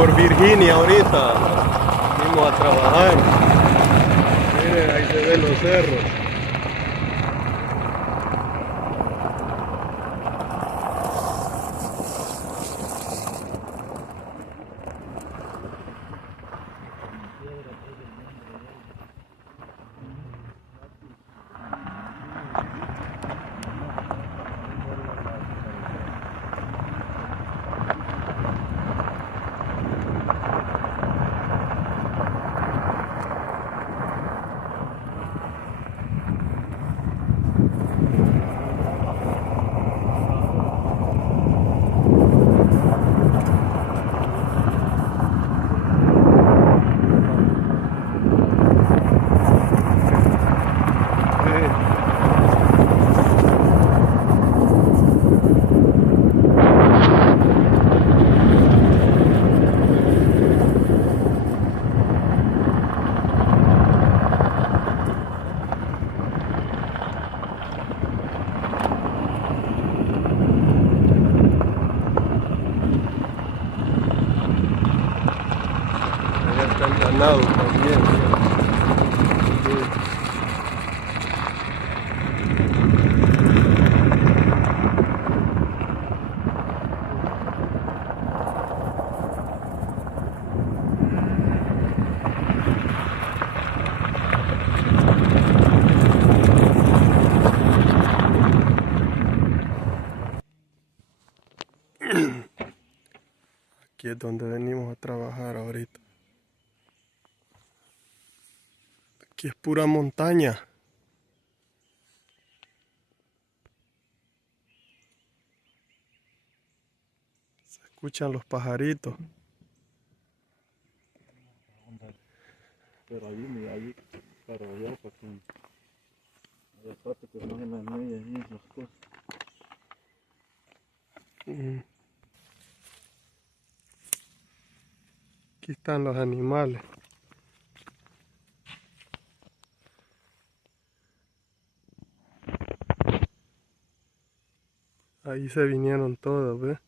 por Virginia ahorita. Fuimos a trabajar. Miren, ahí se ven los cerros. Está el ganado también. Aquí es donde venimos a trabajar ahorita. Aquí es pura montaña. Se escuchan los pajaritos. Pero ahí, para allá, para que haya parte que no se me mueve ahí las cosas. Aquí están los animales. Ahí se vinieron todos, ¿ves?